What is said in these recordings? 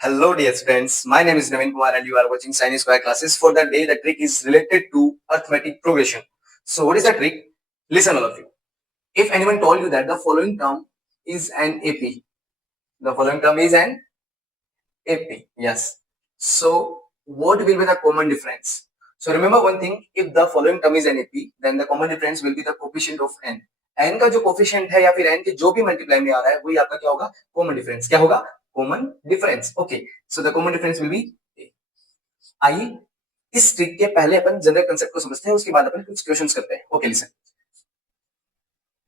Hello dear students, my name is Naveen Kumar and you are watching Science Square classes. For the day, the trick is related to arithmetic progression. So what is the trick? Listen all of you. If anyone told you that the following term is an AP, the following term is an AP, yes. So what will be the common difference? So remember one thing, if the following term is an AP, then the common difference will be the coefficient of n. n का जो coefficient है या फिर n के जो भी multiply में आ रहा है वही आपका क्या होगा? Common difference. क्या होगा? Common difference. Okay, so the common difference will be. आइए इस ट्रिक के पहले अपन जनरल कंसेप्ट को समझते हैं, उसके बाद अपन कुछ क्वेश्चंस करते हैं. Okay listen.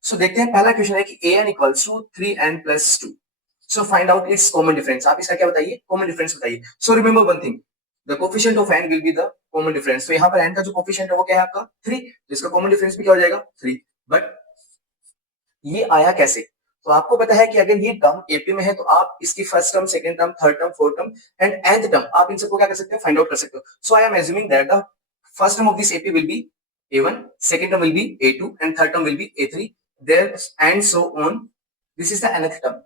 सो देखते हैं, पहला क्वेश्चन है कि an equals to 3n plus 2. So find out its common difference. आप इसका क्या बताइए? कॉमन डिफरेंस बताइए. So remember one thing, the coefficient of n will be the common difference. तो यहाँ पर n का जो कोफिशिएंट है वो क्या है आपका? 3. जिसका कॉमन डिफरेंस भी क्या हो जाएगा? 3. बट ये आया कैसे? तो आपको पता है कि अगर ये टर्म एपी में है तो आप इसकी first term, second term, third term, fourth term and nth term आप इन सबको क्या कर सकते हो? फाइंड आउट कर सकते हो. So I am assuming that the first term of this AP will be a1, second term will be a2 and third term will be a3, there and so on. This is the nth term.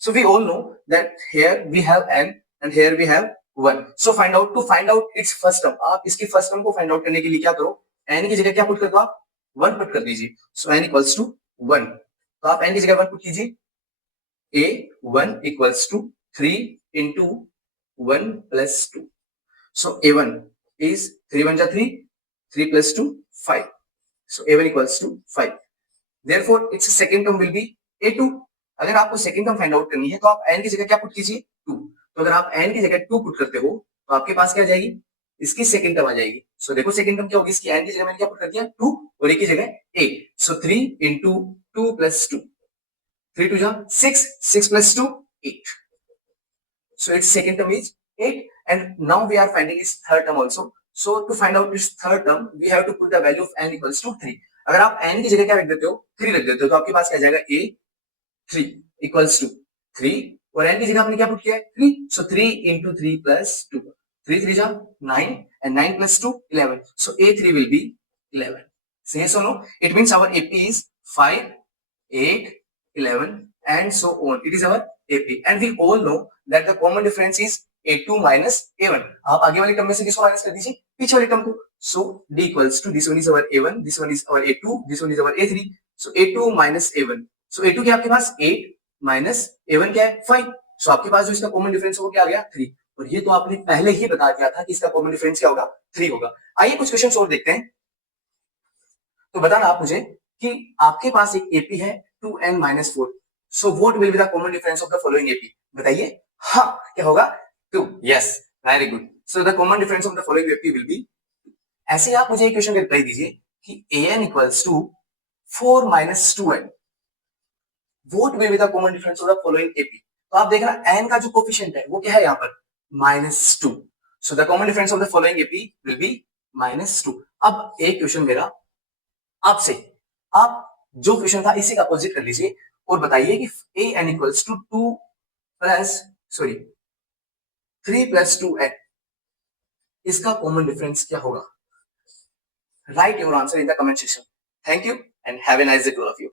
So we all know that here we have n and here we have 1. So to find out its first term, आप इसकी first term को find out करने के लिए क्या करो? n की जगह क्या पुट कर दो? आप 1 पुट कर दीजिए. सो n इक्वल्स टू 1. तो आप n की जगह 1 पुट कीजिए. a1 equals to 3 into 1 plus 2. So a1 is 3 1 3, 3 plus 2 5. So a1 equals to 5. Therefore its second term will be a2. अगर आपको सेकंड टर्म फाइंड आउट करनी है तो आप n की जगह क्या पुट कीजिए? 2. तो अगर आप n की जगह 2 पुट करते हो तो आपके पास क्या आ जाएगी? इसकी सेकंड टर्म आ जाएगी. सो देखो सेकंड टर्म क्या होगी? इसकी n की जगह मैंने क्या पुट कर दिया? 2 और a की जगह 8. सो 3 into 2 plus 2. 3 2 जा 6, 6 plus 2 8. So its second term is 8 and now we are finding its third term also. So to find out its third term we have to put the value of n equals to 3. अगर आप n की जगह क्या रख देते हो? 3 रख देते हो तो आपके पास क्या आ जाएगा? a3 equals to 3 और n की जगह आपने क्या पुट किया है? 3. So 3 into 3 plus 2. 3 3 जा 9 and 9 plus 2 11. So a3 will be 11. So yes or no? It means our AP is 5, 8, 11 and so on. It is our AP and we all know that the common difference is a2 minus a1. आप आगे वाली term में से किसको minus कर दीजिए? पीछे वाली टर्म को. So d equals to this one is our a1, this one is our a2, this one is our a3. So a2 minus a1. So a2 क्या आपके पास 8 minus a1 क्या है 5. So आपके पास जो इसका कॉमन डिफरेंस है वो क्या आ गया? 3. और ये तो आपने पहले ही बता दिया था कि इसका कॉमन डिफरेंस क्या होगा? 3 होगा. आइए कुछ क्वेश्चंस और देखते हैं. तो बताना आप मुझे कि आपके पास एक एपी है 2n minus 4. So what will be the common difference of the following AP? बताइए. हाँ, क्या होगा? 2. Yes, very good. So the common difference of the following AP will be. ऐसे आप मुझे एक क्वेश्चन का रिप्लाई दीजिए कि an equals to 4 minus 2n. What will be the common difference of the following AP? तो आप देखना n का जो कोफिशिएंट है वो क्या है यहाँ पर? -2. So the common difference of the following AP will be -2. अब एक क्वेश्चन मेरा आपसे, आप जो क्वेश्चन था इसी का अपोजिट कर लीजिए और बताइए कि an equals to 3 plus 2n इसका कॉमन डिफरेंस क्या होगा? Write your answer in the comment section. Thank you and have a nice day to all of you.